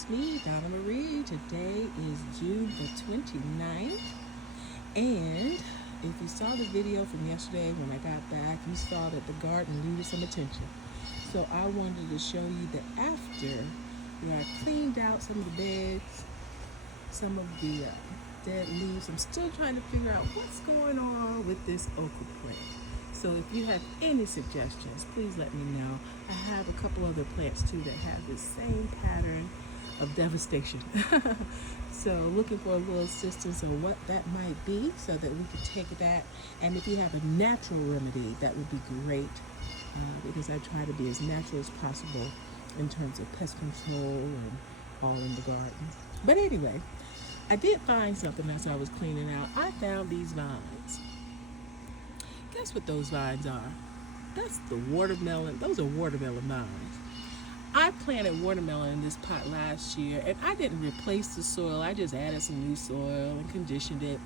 it's me, Donna Marie. Today is June the 29th. And if you saw the video from yesterday when I got back, you saw that the garden needed some attention. So I wanted to show you the after, where I cleaned out some of the beds, some of the dead leaves. I'm still trying to figure out what's going on with this okra plant. So if you have any suggestions, please let me know. I have a couple other plants too that have the same pattern of devastation. So looking for a little assistance on what that might be so that we could take that. And if you have a natural remedy, that would be great, because I try to be as natural as possible in terms of pest control and all in the garden. But anyway, I did find something as I was cleaning out. I found these vines. Guess what those vines are? That's the watermelon. Those are watermelon vines. I planted watermelon in this pot last year, and I didn't replace the soil. I just added some new soil and conditioned it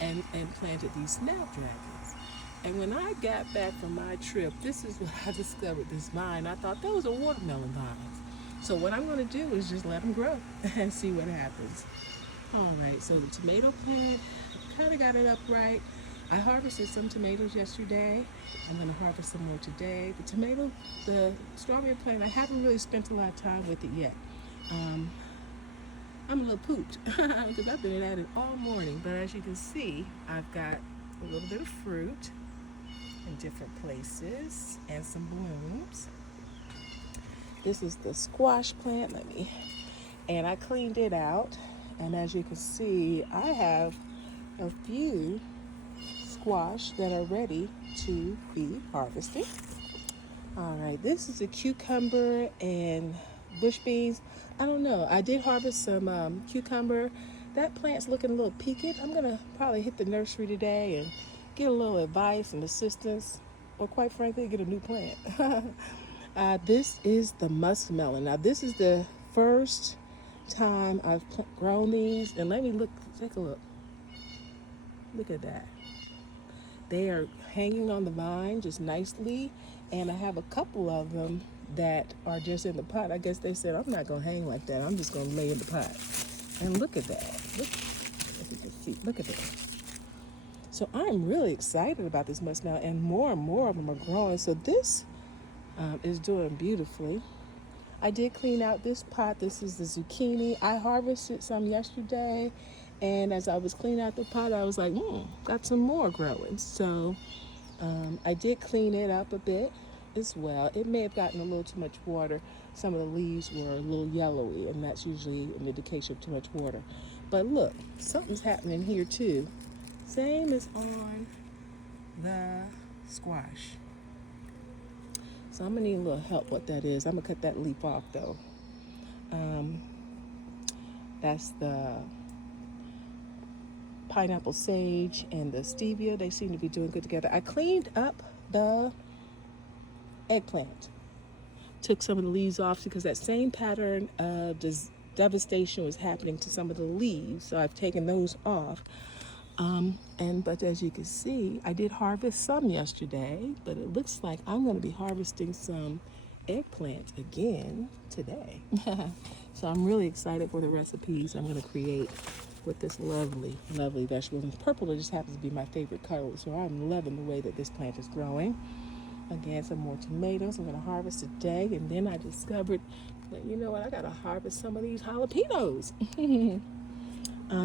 and planted these snapdragons. And when I got back from my trip, this is what I discovered, this vine. I thought those are watermelon vines. So what I'm going to do is just let them grow and see what happens. All right, so the tomato plant, kind of got it upright. I harvested some tomatoes yesterday. I'm going to harvest some more today. The strawberry plant, I haven't really spent a lot of time with it yet. I'm a little pooped because I've been at it all morning. But as you can see, I've got a little bit of fruit in different places and some blooms. This is the squash plant. And I cleaned it out. And as you can see, I have a few squash that are ready to be harvested. All right, this is a cucumber and bush beans. I don't know. I did harvest some cucumber. That plant's looking a little peaked. I'm gonna probably hit the nursery today and get a little advice and assistance, or quite frankly, get a new plant. This is the muskmelon. Now, this is the first time I've grown these, and take a look. Look at that. They are hanging on the vine just nicely, and I have a couple of them that are just in the pot. I guess they said, I'm not going to hang like that. I'm just going to lay in the pot. And look at that. If you can see, look at that. So I'm really excited about this muskmelon, and more of them are growing. So this is doing beautifully. I did clean out this pot. This is the zucchini. I harvested some yesterday. And as I was cleaning out the pot, I was like, got some more growing. So I did clean it up a bit as well. It may have gotten a little too much water. Some of the leaves were a little yellowy, and that's usually an indication of too much water. But look, something's happening here too. Same as on the squash. So I'm gonna need a little help what that is. I'm gonna cut that leaf off though. That's the pineapple sage and the stevia. They seem to be doing good together. I cleaned up the eggplant. Took some of the leaves off because that same pattern of devastation was happening to some of the leaves. So I've taken those off. But as you can see, I did harvest some yesterday, but it looks like I'm going to be harvesting some eggplant again today. So I'm really excited for the recipes I'm going to create with this lovely vegetable. And purple just happens to be my favorite color, so I'm loving the way that this plant is growing. Again, some more tomatoes I'm going to harvest today, and then I discovered that, you know what, I got to harvest some of these jalapenos.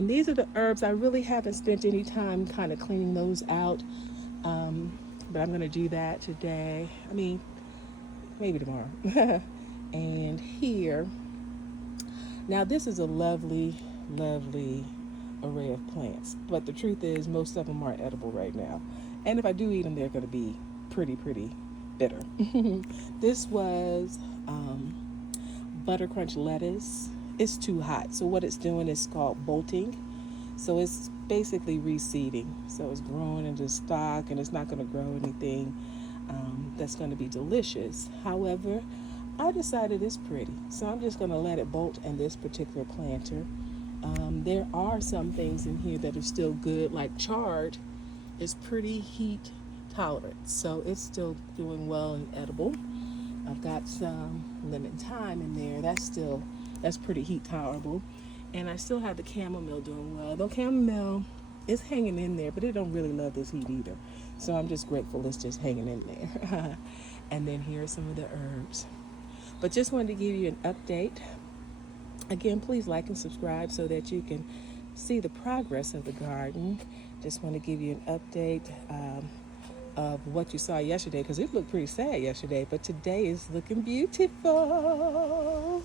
These are the herbs. I really haven't spent any time kind of cleaning those out, but I'm going to do that today. Maybe tomorrow. And here, now this is a lovely array of plants, but the truth is most of them aren't edible right now, and if I do eat them, they're going to be pretty bitter. This was butter crunch lettuce. It's too hot, so what it's doing is called bolting. So it's basically reseeding, so it's growing into stock, and it's not going to grow anything that's going to be delicious. However, I decided it's pretty, so I'm just going to let it bolt in this particular planter. There are some things in here that are still good, like chard is pretty heat tolerant, so it's still doing well and edible. I've got some lemon thyme in there. That's still That's pretty heat tolerable. And I still have the chamomile doing well. Though chamomile is hanging in there, but it don't really love this heat either. So I'm just grateful it's just hanging in there. And then here are some of the herbs. But just wanted to give you an update. Again, please like and subscribe so that you can see the progress of the garden. Just want to give you an update of what you saw yesterday, because it looked pretty sad yesterday, but today is looking beautiful.